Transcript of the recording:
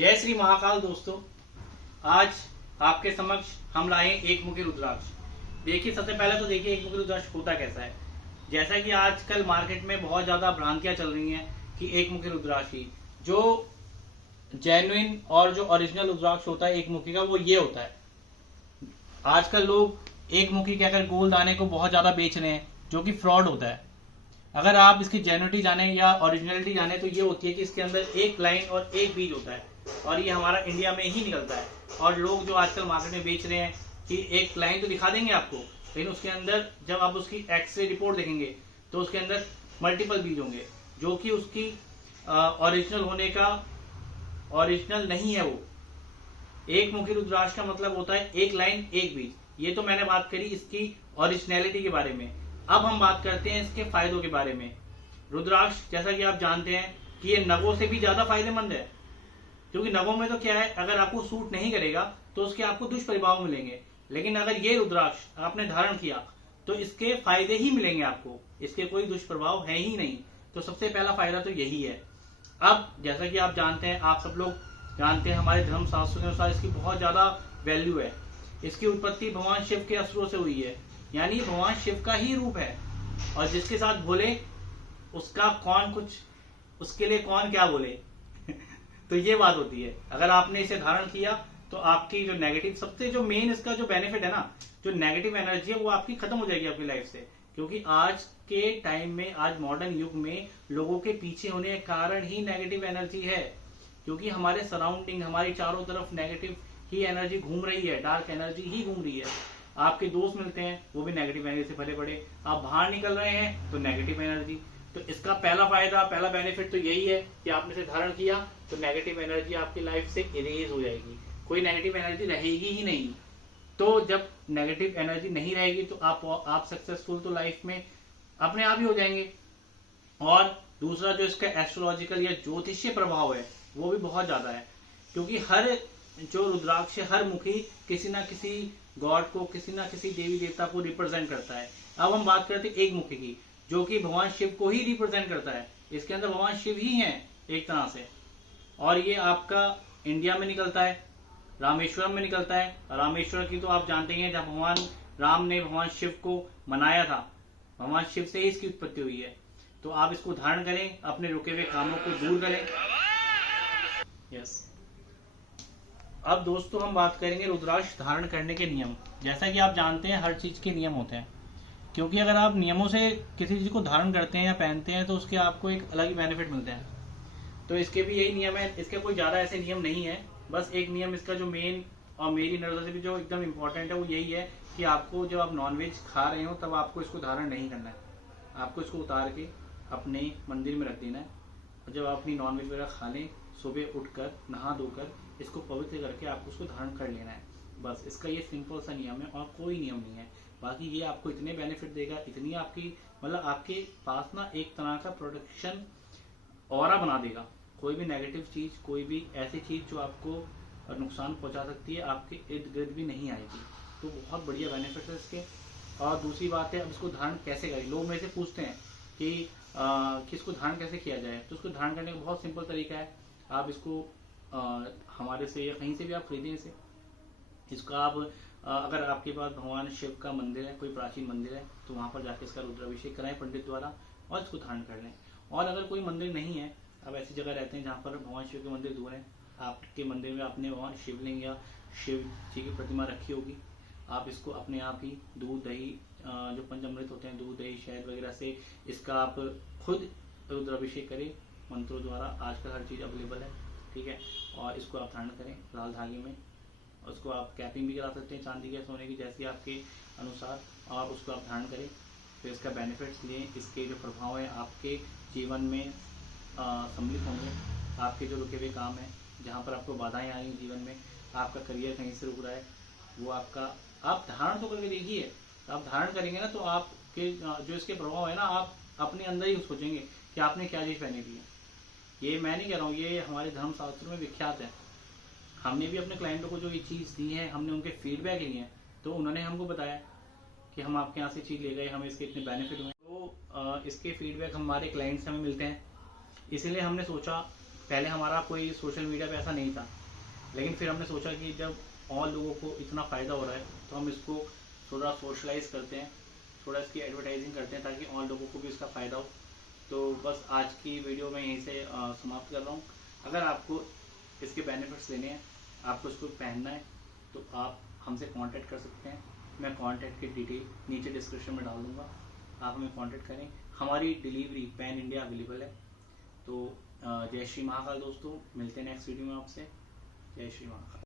जय श्री महाकाल दोस्तों, आज आपके समक्ष हम लाए एक मुखी रुद्राक्ष। देखिए, सबसे पहले तो देखिए एक मुखी रुद्राक्ष होता कैसा है। जैसा कि आजकल मार्केट में बहुत ज्यादा भ्रांतियां चल रही हैं कि एक मुखी रुद्राक्ष की जो जेन्युइन और जो ओरिजिनल रुद्राक्ष होता है एक मुखी का, वो ये होता है। आजकल लोग एक मुखी कहकर गोल्ड दाने को बहुत ज्यादा बेच रहे हैं, जो कि फ्रॉड होता है। अगर आप इसकी जेन्युइनिटी जाने या ओरिजिनलिटी जाने तो ये होती है कि इसके अंदर एक लाइन और एक बीज होता है, और ये हमारा इंडिया में ही निकलता है। और लोग जो आजकल मार्केट में बेच रहे हैं कि एक लाइन तो दिखा देंगे आपको, लेकिन उसके अंदर जब आप उसकी एक्सरे रिपोर्ट देखेंगे तो उसके अंदर मल्टीपल बीज होंगे, जो कि उसकी ओरिजिनल होने का ओरिजिनल नहीं है। वो एक मुखी रुद्राक्ष का मतलब होता है एक लाइन एक बीज। ये तो मैंने बात करी इसकी ओरिजिनलिटी के बारे में। अब हम बात करते हैं इसके फायदों के बारे में। रुद्राक्ष, जैसा कि आप जानते हैं कि ये नगों से भी ज्यादा फायदेमंद है, क्योंकि नगों में तो क्या है, अगर आपको सूट नहीं करेगा तो उसके आपको दुष्प्रभाव मिलेंगे। लेकिन अगर ये रुद्राक्ष आपने धारण किया तो इसके फायदे ही मिलेंगे आपको, इसके कोई दुष्प्रभाव है ही नहीं। तो सबसे पहला फायदा तो यही है। अब जैसा कि आप जानते हैं, आप सब लोग जानते हैं, हमारे धर्म शास्त्रों के अनुसार इसकी बहुत ज्यादा वैल्यू है। इसकी उत्पत्ति भगवान शिव के असुरों से हुई है, यानी भगवान शिव का ही रूप है। और जिसके साथ बोले उसका कौन कुछ, उसके लिए कौन क्या बोले तो ये बात होती है। अगर आपने इसे धारण किया तो आपकी जो नेगेटिव, सबसे जो मेन इसका जो बेनिफिट है ना, जो नेगेटिव एनर्जी है वो आपकी खत्म हो जाएगी आपकी लाइफ से। क्योंकि आज के टाइम में, आज मॉडर्न युग में लोगों के पीछे होने के कारण ही नेगेटिव एनर्जी है। क्योंकि हमारे सराउंडिंग, हमारी चारों तरफ नेगेटिव ही एनर्जी घूम रही है, डार्क एनर्जी ही घूम रही है। आपके दोस्त मिलते हैं वो भी नेगेटिव एनर्जी से भरे पड़े, आप बाहर निकल रहे हैं तो नेगेटिव एनर्जी। तो इसका पहला फायदा, पहला बेनिफिट तो यही है कि आपने इसे धारण किया तो नेगेटिव एनर्जी आपकी लाइफ से इरेज हो जाएगी, कोई नेगेटिव एनर्जी रहेगी ही नहीं। तो जब नेगेटिव एनर्जी नहीं रहेगी तो आप सक्सेसफुल तो लाइफ में अपने आप ही हो जाएंगे। और दूसरा जो इसका एस्ट्रोलॉजिकल या ज्योतिषीय प्रभाव है वो भी बहुत ज्यादा है, क्योंकि हर जो रुद्राक्ष, हर मुखी किसी ना किसी गॉड को, किसी ना किसी देवी देवता को रिप्रेजेंट करता है। अब हम बात करते हैं एक मुखी की, जो कि भगवान शिव को ही रिप्रेजेंट करता है। इसके अंदर भगवान शिव ही हैं एक तरह से। और ये आपका इंडिया में निकलता है, रामेश्वरम में निकलता है। रामेश्वर की तो आप जानते ही हैं, जब भगवान राम ने भगवान शिव को मनाया था, भगवान शिव से ही इसकी उत्पत्ति हुई है। तो आप इसको धारण करें, अपने रुके हुए कामों को दूर करें। यस। अब दोस्तों हम बात करेंगे रुद्राक्ष धारण करने के नियम। जैसा कि आप जानते हैं हर चीज के नियम होते हैं, क्योंकि अगर आप नियमों से किसी चीज को धारण करते हैं या पहनते हैं तो उसके आपको एक अलग ही बेनिफिट मिलते हैं। तो इसके भी यही नियम है, इसके कोई ज्यादा ऐसे नियम नहीं है। बस एक नियम इसका जो मेन और मेरी नजर से भी जो एकदम इंपॉर्टेंट है वो यही है कि आपको जब आप नॉनवेज खा रहे हो तब आपको इसको धारण नहीं करना है। आपको इसको उतार के अपने मंदिर में रख देना है। और जब आप अपनी नॉनवेज वगैरह खा लें, सुबह उठकर नहा धोकर इसको पवित्र करके आपको उसको धारण कर लेना है। बस इसका ये सिंपल सा नियम है और कोई नियम नहीं है। बाकी ये आपको इतने बेनिफिट देगा, इतनी आपकी मतलब आपके पास ना एक तरह का प्रोटेक्शन ऑरा बना देगा। कोई भी नेगेटिव चीज, कोई भी ऐसी चीज जो आपको नुकसान पहुंचा सकती है, आपके इर्द गिर्द भी नहीं आएगी। तो बहुत बढ़िया बेनिफिट है इसके। और दूसरी बात है, अब इसको धारण कैसे करें। लोग मेरे से पूछते हैं कि इसको धारण कैसे किया जाए। तो इसको धारण करने का बहुत सिंपल तरीका है। आप इसको हमारे से या कहीं से भी आप खरीदें इसे। इसका आप अगर आपके पास भगवान शिव का मंदिर है, कोई प्राचीन मंदिर है, तो वहां पर जाके इसका रुद्राभिषेक कराएं पंडित द्वारा और इसको धारण कर लें। और अगर कोई मंदिर नहीं है, आप ऐसी जगह रहते हैं जहाँ पर भगवान शिव के मंदिर दूर है, आपके मंदिर में आपने भगवान शिवलिंग या शिव जी की प्रतिमा रखी होगी, आप इसको अपने आप ही दूध दही, जो पंचामृत होते हैं, दूध दही शहद वगैरह से इसका आप खुद रुद्राभिषेक करें मंत्रों द्वारा। आजकल हर चीज़ अवेलेबल है, ठीक है। और इसको आप धारण करें लाल धागे में। उसको आप कैपिंग भी करा सकते हैं चांदी के, सोने की, जैसी आपके अनुसार, और उसको आप धारण करें। फिर इसका बेनिफिट्स लें। इसके जो प्रभाव है आपके जीवन में सम्मिलित होंगे। आपके जो रुके हुए काम है, जहाँ पर आपको बाधाएं आ रही जीवन में, आपका करियर कहीं से रुक रहा है, वो आपका आप धारण तो करके देखिए। आप धारण करेंगे ना तो आपके जो इसके प्रभाव है ना, आप अपने अंदर ही सोचेंगे कि आपने क्या चीज़ पहनी थी। ये मैं नहीं कह रहा हूँ, ये हमारे धर्म शास्त्रों में विख्यात है। हमने भी अपने क्लाइंटों को जो ये चीज़ दी है, हमने उनके फीडबैक लिए हैं, तो उन्होंने हमको बताया कि हम आपके यहाँ से चीज़ ले गए, हमें इसके इतने बेनिफिट हुए। तो इसके फीडबैक हमारे क्लाइंट से हमें मिलते हैं, इसीलिए हमने सोचा पहले हमारा कोई सोशल मीडिया पे ऐसा नहीं था, लेकिन फिर हमने सोचा कि जब और लोगों को इतना फ़ायदा हो रहा है तो हम इसको थोड़ा सोशलाइज करते हैं, थोड़ा इसकी एडवर्टाइजिंग करते हैं ताकि और लोगों को भी इसका फ़ायदा हो। तो बस आज की वीडियो मैं यहीं से समाप्त कर रहा हूँ। अगर आपको इसके बेनिफिट्स लेने हैं, आपको इसको पहनना है, तो आप हमसे कांटेक्ट कर सकते हैं। मैं कांटेक्ट की डिटेल नीचे डिस्क्रिप्शन में डाल दूँगा, आप हमें कांटेक्ट करें। हमारी डिलीवरी पैन इंडिया अवेलेबल है। तो जय श्री महाकाल दोस्तों, मिलते हैं नेक्स्ट वीडियो में आपसे। जय श्री महाकाल।